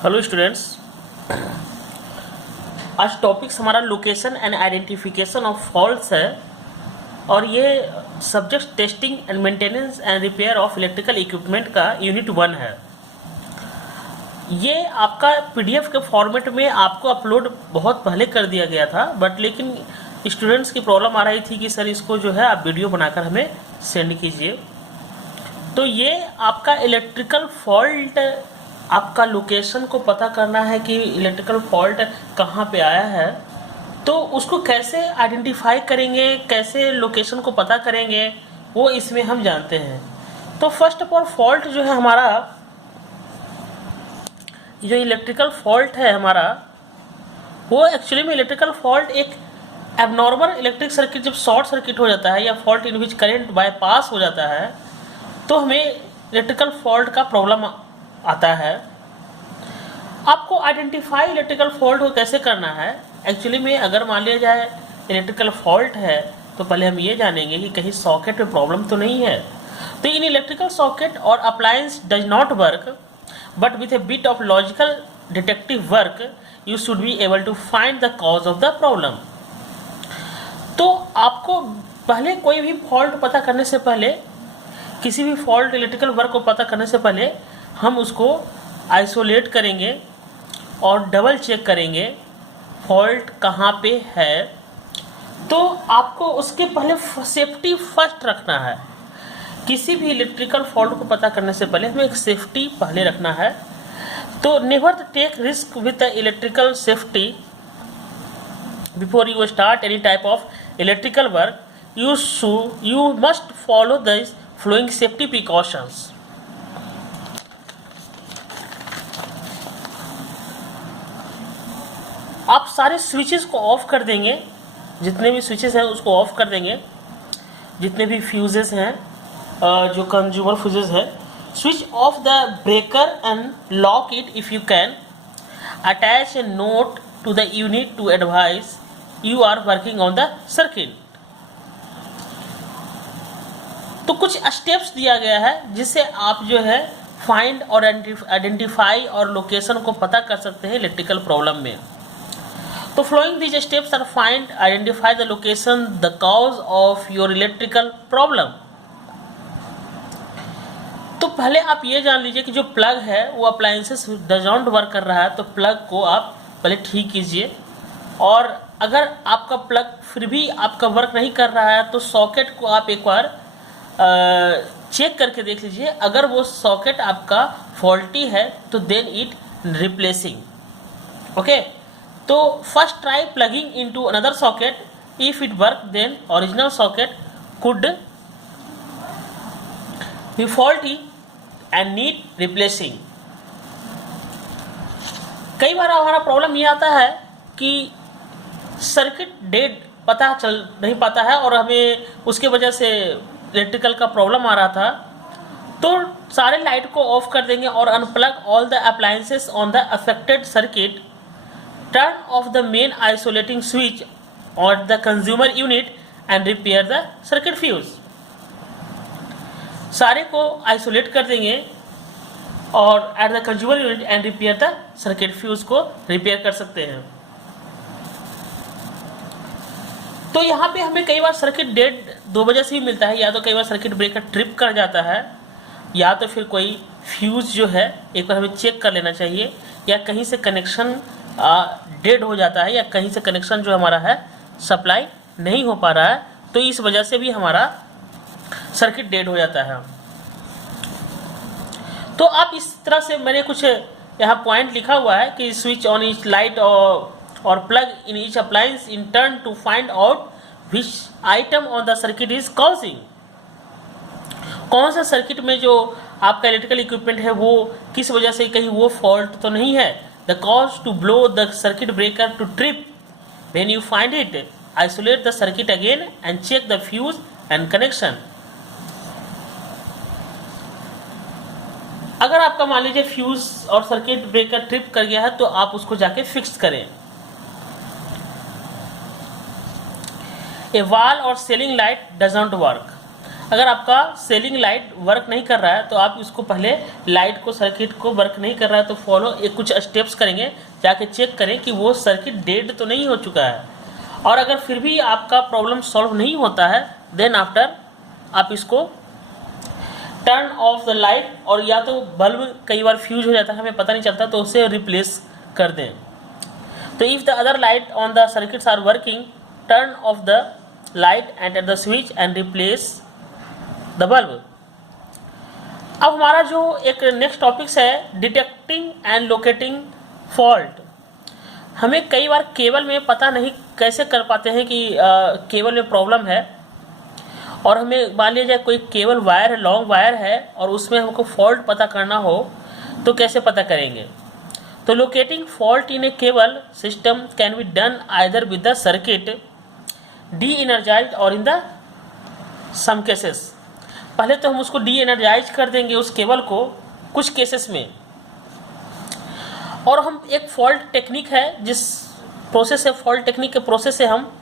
Hello students, आज topics हमारा location and identification of faults है और ये subject testing and maintenance and repair of electrical equipment का यूनिट 1 है। ये आपका पीडीएफ के फॉर्मेट में आपको अपलोड बहुत पहले कर दिया गया था, बट लेकिन स्टूडेंट्स की प्रॉब्लम आ रही थी कि सर इसको जो है आप वीडियो बनाकर हमें सेंड कीजिए। तो ये आपका इलेक्ट्रिकल फॉल्ट, आपका लोकेशन को पता करना है कि इलेक्ट्रिकल फॉल्ट कहाँ पे आया है, तो उसको कैसे आइडेंटिफाई करेंगे, कैसे लोकेशन को पता करेंगे, वो इसमें हम जानते हैं। तो फर्स्ट ऑफ ऑल फॉल्ट जो है हमारा, जो इलेक्ट्रिकल फॉल्ट है हमारा, वो एक्चुअली में इलेक्ट्रिकल फॉल्ट एक एबनॉर्मल इलेक्ट्रिक सर्किट जब शॉर्ट सर्किट हो जाता है या fault in which current bypass हो जाता है तो हमें इलेक्ट्रिकल फॉल्ट का प्रॉब्लम आता है। आपको आइडेंटिफाई इलेक्ट्रिकल फॉल्ट को कैसे करना है, एक्चुअली में अगर मान लिया जाए इलेक्ट्रिकल फॉल्ट है तो पहले हम ये जानेंगे कि कहीं सॉकेट में प्रॉब्लम तो नहीं है। तो इन इलेक्ट्रिकल सॉकेट और appliance does not work but with a bit of logical detective work you should be able to find the cause of the problem. तो आपको पहले कोई भी फॉल्ट पता करने से पहले, किसी भी फॉल्ट इलेक्ट्रिकल वर्क को पता करने से पहले हम उसको आइसोलेट करेंगे और डबल चेक करेंगे फॉल्ट कहाँ पे है। तो आपको उसके पहले सेफ्टी फर्स्ट रखना है। किसी भी इलेक्ट्रिकल फॉल्ट को पता करने से पहले हमें एक सेफ्टी पहले रखना है। तो never take risk with the electrical safety before you start any type of electrical work. you must follow the following safety precautions. आप सारे स्विचेस को ऑफ कर देंगे, जितने भी स्विचेस हैं उसको ऑफ कर देंगे, जितने भी फ्यूजेस हैं, जो कंज्यूमर फ्यूजेस है। Switch off the breaker and lock it if you can. Attach a note to the unit to advise you are working on the circuit. तो कुछ स्टेप्स दिया गया है जिससे आप जो है फाइंड और आइडेंटिफाई और लोकेशन को पता कर सकते हैं इलेक्ट्रिकल प्रॉब्लम में। तो following these steps are find, identify the location, the cause of your electrical problem. तो पहले आप ये जान लीजिए कि जो प्लग है वो अप्लायंसेस डज नॉट वर्क कर रहा है, तो प्लग को आप पहले ठीक कीजिए। और अगर आपका प्लग फिर भी आपका वर्क नहीं कर रहा है तो सॉकेट को आप एक बार चेक करके देख लीजिए। अगर वो सॉकेट आपका फॉल्टी है तो देन इट रिप्लेसिंग। ओके, तो first try plugging into another socket. If it work then original socket could be faulty and need replacing. कई बार हमारा प्रॉब्लम ये आता है कि सर्किट डेड पता चल नहीं पाता है और हमें उसके वजह से इलेक्ट्रिकल का प्रॉब्लम आ रहा था, तो सारे लाइट को ऑफ कर देंगे और unplug all the appliances on the affected circuit. Turn off the main isolating switch on the consumer unit and repair the circuit fuse. सारे को आइसोलेट कर देंगे और at the consumer unit and repair the circuit fuse को repair कर सकते हैं। तो यहाँ पे हमें कई बार सर्किट डेड दो वजह से भी मिलता है, या तो कई बार सर्किट ब्रेकर ट्रिप कर जाता है, या तो फिर कोई फ्यूज जो है एक बार हमें चेक कर लेना चाहिए, या कहीं से कनेक्शन डेड हो जाता है, या कहीं से कनेक्शन जो हमारा है सप्लाई नहीं हो पा रहा है, तो इस वजह से भी हमारा सर्किट डेड हो जाता है। तो आप इस तरह से, मैंने कुछ यहाँ पॉइंट लिखा हुआ है कि स्विच ऑन ईच लाइट और plug in each appliance in turn to find out which item on the circuit is causing. कौन सा सर्किट में जो आपका इलेक्ट्रिकल इक्विपमेंट है वो किस वजह से, कहीं वो फॉल्ट तो नहीं है। The cause to blow the circuit breaker to trip. When you find it, isolate the circuit again and check the fuse and connection. अगर आपका मान लीजिए फ्यूज और सर्किट ब्रेकर ट्रिप कर गया है तो आप उसको जाके फिक्स करें। ए वॉल और ceiling light does not work. अगर आपका सेलिंग लाइट वर्क नहीं कर रहा है तो आप इसको पहले लाइट को, सर्किट को वर्क नहीं कर रहा है तो फॉलो एक कुछ स्टेप्स करेंगे, जाके चेक करें कि वो सर्किट डेड तो नहीं हो चुका है। और अगर फिर भी आपका प्रॉब्लम सॉल्व नहीं होता है, देन आफ्टर आप इसको टर्न ऑफ द लाइट, और या तो बल्ब कई बार फ्यूज हो जाता है, हमें पता नहीं चलता, तो उसे रिप्लेस कर दें। तो if the other light on the circuits are working, turn off the light and at the switch and replace the bulb. अब हमारा जो एक नेक्स्ट टॉपिक्स है डिटेक्टिंग एंड लोकेटिंग फॉल्ट। हमें कई बार केबल में पता नहीं कैसे कर पाते हैं कि केबल में प्रॉब्लम है, और हमें मान लीजिए कोई केबल वायर है, लॉन्ग वायर है, और उसमें हमको फॉल्ट पता करना हो तो कैसे पता करेंगे। तो locating fault in a cable system can be done either with the circuit de energize और इन द सम केसेस। पहले तो हम उसको डी एनर्जाइज कर देंगे उस केबल को कुछ केसेस में, और हम एक फॉल्ट टेक्निक है, जिस प्रोसेस से फॉल्ट टेक्निक के प्रोसेस से हम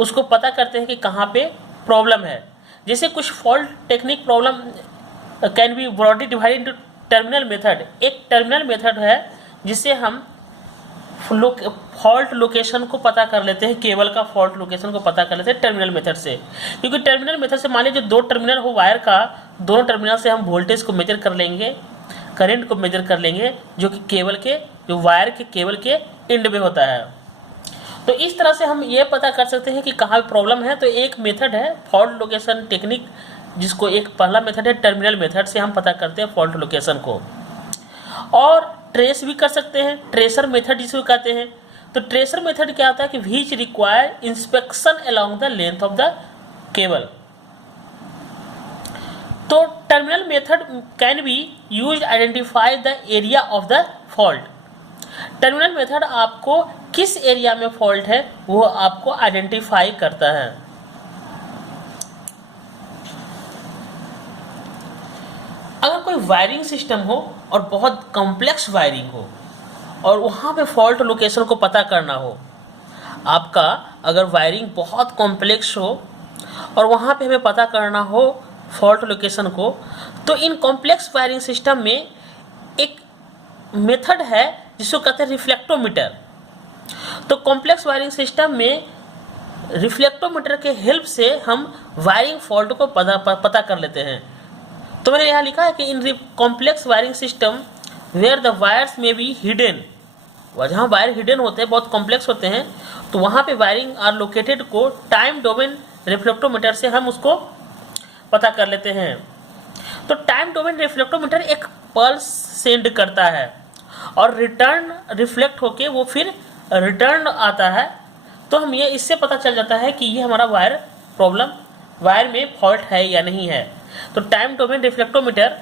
उसको पता करते हैं कि कहाँ पे प्रॉब्लम है। जैसे कुछ fault technique problem can be broadly divided into terminal method. एक टर्मिनल मेथड है जिससे हम फॉल्ट लोकेशन को पता कर लेते हैं, केबल का फॉल्ट लोकेशन को पता कर लेते हैं टर्मिनल मेथड से। क्योंकि टर्मिनल मेथड से मान लीजिए जो दो टर्मिनल हो वायर का, दोनों टर्मिनल से हम वोल्टेज को मेजर कर लेंगे, करंट को मेजर कर लेंगे, जो कि केबल के, जो वायर के केबल के एंड में होता है। तो इस तरह से हम ये पता कर सकते हैं कि कहाँ पे प्रॉब्लम है। तो एक मेथड है फॉल्ट लोकेशन टेक्निक, जिसको एक पहला मेथड है टर्मिनल मेथड से हम पता करते हैं फॉल्ट लोकेशन को। और ट्रेस भी कर सकते हैं, ट्रेसर मेथड जिसको कहते हैं। तो ट्रेसर मेथड क्या होता है कि which require inspection along the length of the cable. तो terminal method can be used identify the area of the fault. Terminal method आपको किस एरिया में फॉल्ट है वो आपको आइडेंटिफाई करता है। अगर कोई वायरिंग सिस्टम हो और बहुत कॉम्प्लेक्स वायरिंग हो और वहाँ पे फॉल्ट लोकेशन को पता करना हो, आपका अगर वायरिंग बहुत कॉम्प्लेक्स हो और वहाँ पे हमें पता करना हो फॉल्ट लोकेशन को, तो इन कॉम्प्लेक्स वायरिंग सिस्टम में एक मेथड है जिसको कहते हैं रिफ्लेक्टोमीटर। तो कॉम्प्लेक्स वायरिंग सिस्टम में रिफ्लेक्टोमीटर के हेल्प से हम वायरिंग फॉल्ट को पता कर लेते हैं। तो मैंने यहाँ लिखा है कि in complex wiring system where the wires may be hidden, जहाँ वायर हिडन होते हैं, बहुत कॉम्प्लेक्स होते हैं, तो वहाँ पे वायरिंग आर लोकेटेड को टाइम डोमेन रिफ्लेक्टोमीटर से हम उसको पता कर लेते हैं। तो टाइम डोमेन रिफ्लेक्टोमीटर एक पल्स सेंड करता है और रिटर्न रिफ्लेक्ट होके वो फिर रिटर्न आता है। तो हम ये इससे पता चल जाता है कि ये हमारा वायर प्रॉब्लम, वायर में फॉल्ट है या नहीं है। तो time domain reflectometer,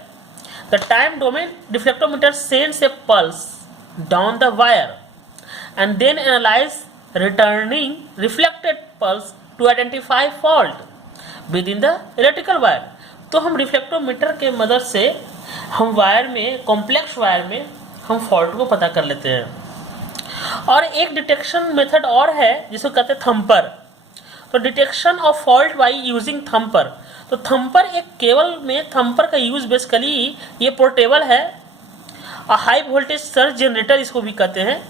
the time domain reflectometer sends A pulse down the wire and then analyze returning reflected pulse to identify fault within the electrical wire। तो हम रिफ्लेक्टोमीटर के मदद से हम वायर में, कॉम्प्लेक्स वायर में हम फॉल्ट को पता कर लेते हैं। और एक डिटेक्शन मेथड और है जिसको कहते हैं थंपर। तो detection of fault by using thumper. तो थंपर एक केबल में, थंपर का यूज बेसिकली ये पोर्टेबल है, हाई वोल्टेज सर्ज जनरेटर इसको भी कहते हैं।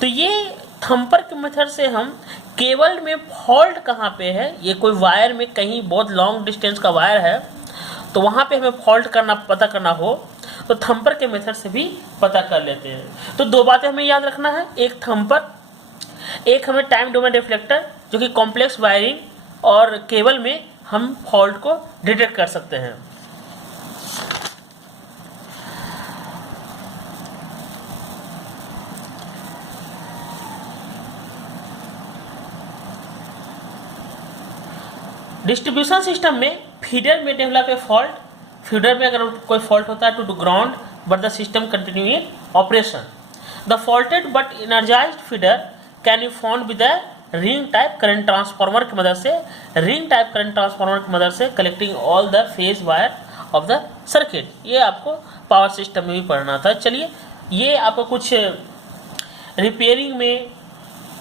तो ये थंपर के मेथड से हम केबल में फॉल्ट कहाँ पे है, ये कोई वायर में कहीं बहुत लॉन्ग डिस्टेंस का वायर है तो वहाँ पे हमें फॉल्ट करना, पता करना हो तो थंपर के मेथड से भी पता कर लेते हैं। तो दो बातें हमें याद रखना है, एक थंपर, एक हमें टाइम डोमेन रिफ्लेक्टर, जो कि कॉम्प्लेक्स वायरिंग और केबल में हम फॉल्ट को डिटेक्ट कर सकते हैं। डिस्ट्रीब्यूशन सिस्टम में फीडर में डेवलप ए फॉल्ट, फीडर में अगर कोई फॉल्ट होता है to ground but the system continue in operation. The faulted but energized feeder can be found with the ring type current transformer की मदद से, रिंग टाइप करंट ट्रांसफार्मर की मदद से collecting all the phase wire of the circuit. ये आपको power system में भी पढ़ना था। चलिए, ये आपको कुछ रिपेयरिंग में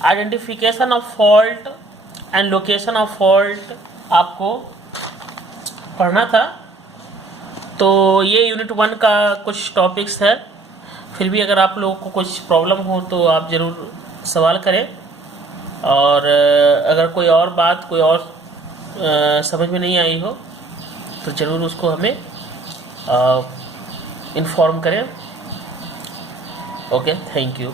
identification of fault and location of fault आपको पढ़ना था। तो ये यूनिट 1 का कुछ टॉपिक्स है। फिर भी अगर आप लोगों को कुछ प्रॉब्लम हो तो आप ज़रूर सवाल करें, और अगर कोई और बात कोई और समझ में नहीं आई हो तो ज़रूर उसको हमें इन्फॉर्म करें। Okay, thank you.